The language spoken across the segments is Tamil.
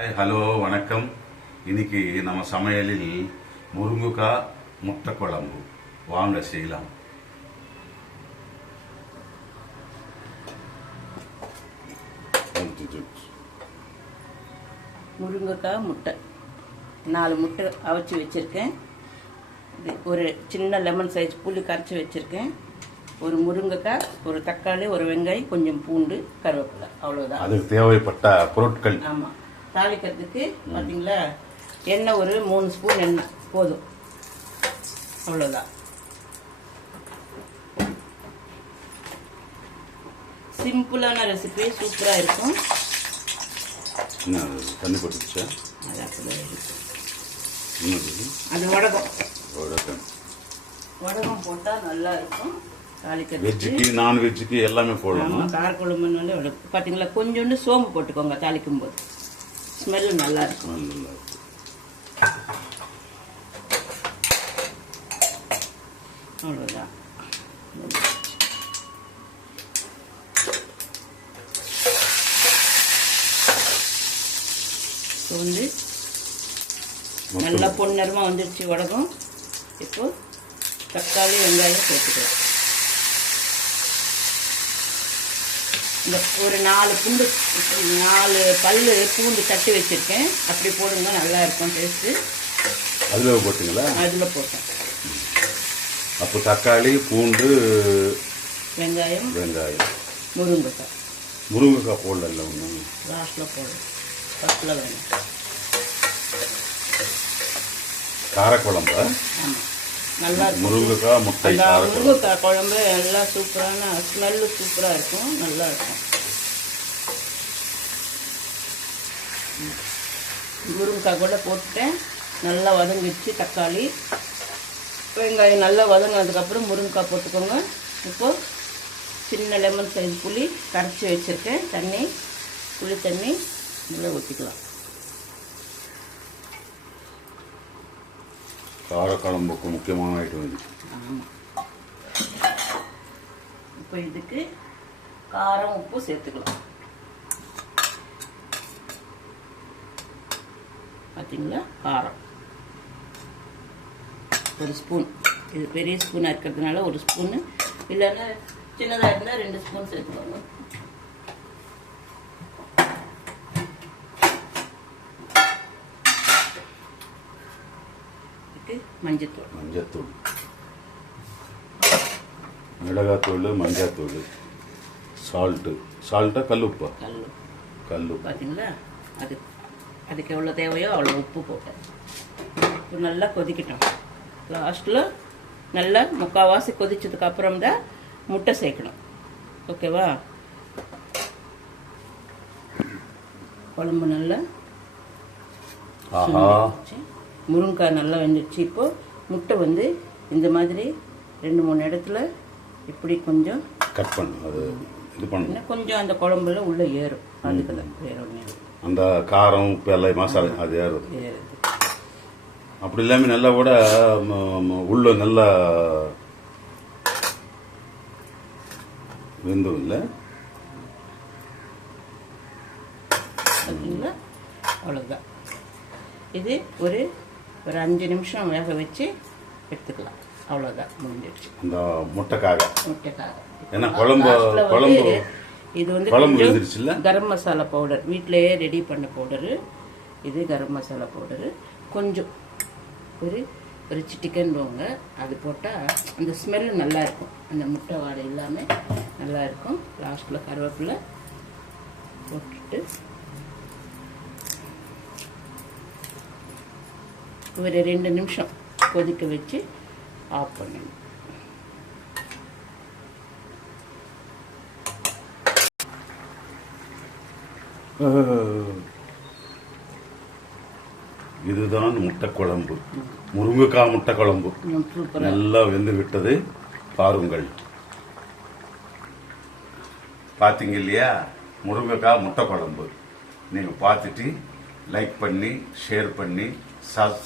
ஹாய் ஹலோ வணக்கம். இன்னைக்கு நம்ம சமையலில் முருங்கைக்காய் முட்டை குழம்பு வாங்க செய்யலாம். முருங்கைக்காய் முட்டை 4 முட்டை அவிச்சு வச்சுருக்கேன். ஒரு சின்ன லெமன் சைஸ் புளி கரைச்சி வச்சுருக்கேன். ஒரு முருங்கைக்காய், ஒரு தக்காளி, ஒரு வெங்காயம், கொஞ்சம் பூண்டு, கருவேப்பிலை, அவ்வளோதான். அதுக்கு தேவைப்பட்ட பொருட்கள். ஆமாம். தாளிக்கிறதுக்கு பார்த்தீங்களா, எண்ணெய் ஒரு 3 ஸ்பூன் எண்ணெய் போதும், அவ்வளோதான். சிம்பிளான ரெசிபி, சூப்பராக இருக்கும். தண்ணி போட்டுச்சா? அது வடகம் போட்டால் நல்லா இருக்கும். வெஜ்ஜுக்கு நான்வெஜ்ஜுக்கு எல்லாமே போடலாம். காரக்குழம்புனாலே பார்த்தீங்களா, கொஞ்சோண்டு சோம்பு போட்டுக்கோங்க தாளிக்கும் போது, ஸ்மெல்லு நல்லா இருக்கும். அவ்வளோதான். இப்போ வந்து நல்லா பொன்னிறமாக வந்துடுச்சு வடகம். இப்போ தக்காளி வெங்காயம் சேர்த்துக்கலாம். இந்த ஒரு 4 பல்லு பூண்டு தட்டி வச்சுருக்கேன், அப்படி போடுங்க, நல்லா இருக்கும் டேஸ்ட்டு. அதில் போட்டிங்களா? அதில் போட்டேன். அப்போ தக்காளி, பூண்டு, வெங்காயம், முருங்கைக்காய் போடல, ஒன்று லாஸ்ட்டில் போடணும், ஃபஸ்ட்டில் வேணும். காரக்குழம்பு. ஆமாம், நல்லா இருக்கும். முருங்கைக்காய் முட்டை முருங்கைக்காய் குழம்பு நல்லா சூப்பரான ஸ்மெல்லு, சூப்பராக இருக்கும், நல்லா இருக்கும். முருங்கைக்காய் கூட போட்டுட்டேன், நல்லா வதங்கிடுச்சு. தக்காளி வெங்காயம் நல்லா வதங்கினதுக்கப்புறம் முருங்கைக்காய் போட்டுக்கோங்க. இப்போது சின்ன லெமன் சைஸ் புளி கரைச்சி வச்சுருக்கேன், புளி தண்ணி நல்லா ஊற்றிக்கலாம். காரக்குழம்புக்கு முக்கியமான ஐட்டம் இது. ஆமாம். இப்போ இதுக்கு காரம் உப்பு சேர்த்துக்கலாம். பார்த்தீங்களா, காரம் 1 ஸ்பூன். இது பெரிய ஸ்பூனாக இருக்கிறதுனால 1 ஸ்பூனு, இல்லைன்னா சின்னதாக இருந்தால் 2 ஸ்பூன் சேர்த்துக்கோங்க. மஞ்சத்தூள், மிளகாத்தூள், மஞ்சத்தூள், சால்ட்டா கல்லுப்பா? கல்லு. பார்த்தீங்களா, அதுக்கு எவ்வளோ தேவையோ அவ்வளோ உப்பு போட்டேன். இப்போ நல்லா கொதிக்கட்டும். லாஸ்ட்டில் நல்லா முக்கால்வாசி கொதிச்சதுக்கு அப்புறம் தான் முட்டை சேர்க்கணும். ஓகேவா? குழம்பு நல்லா முருங்கைக்காய் நல்லா வெந்துடுச்சு. இப்போது முட்டை வந்து இந்த மாதிரி 2-3 இடத்துல இப்படி கொஞ்சம் கட் பண்ணு, அது இது பண்ணு, கொஞ்சம் அந்த குழம்புல உள்ளே ஏறும். அதுக்கு தான் வேற ஒன்று, அந்த காரம் உப்பு எல்லாம் மசாலா அது ஏறுது. அப்படி இல்லாமல் நல்லா கூட உள்ள நல்லா வெந்தும் இல்லை. பார்த்தீங்களா, அவ்வளோதான். இது ஒரு 5 நிமிஷம் வேக வச்சு எடுத்துக்கலாம். அவ்வளோதான், முடிஞ்சிடுச்சு. அந்த முட்டைக்காக ஏன்னா குழம்பு இது வந்து குழம்பு கரம் மசாலா பவுடர், வீட்டிலையே ரெடி பண்ண பவுடரு இது. கரம் மசாலா பவுடரு கொஞ்சம் ஒரு சிட்டிக்கன்வாங்க, அது போட்டால் அந்த ஸ்மெல்லு நல்லா இருக்கும். அந்த முட்டை வாடை இல்லாமல் நல்லா இருக்கும். லாஸ்ட்டில் கருவேப்பிலை போட்டுட்டு ஒரு 2 நிமிஷம் கொதிக்க வச்சு ஆஃப் பண்ணணும். இதுதான் முட்டை குழம்பு, முருங்கைக்காய் முட்டை குழம்பு. நல்லா வெந்து விட்டது, பாருங்கள். பார்த்தீங்க இல்லையா, முருங்கைக்காய் முட்டை குழம்பு. நீங்கள் பார்த்துட்டு லைக் பண்ணி, ஷேர் பண்ணி,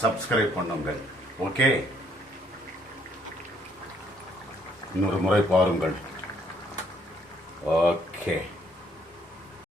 சப்ஸ்கிரைப் பண்ணுங்கள். ஓகே, இன்னொரு முறை பாருங்கள். ஓகே.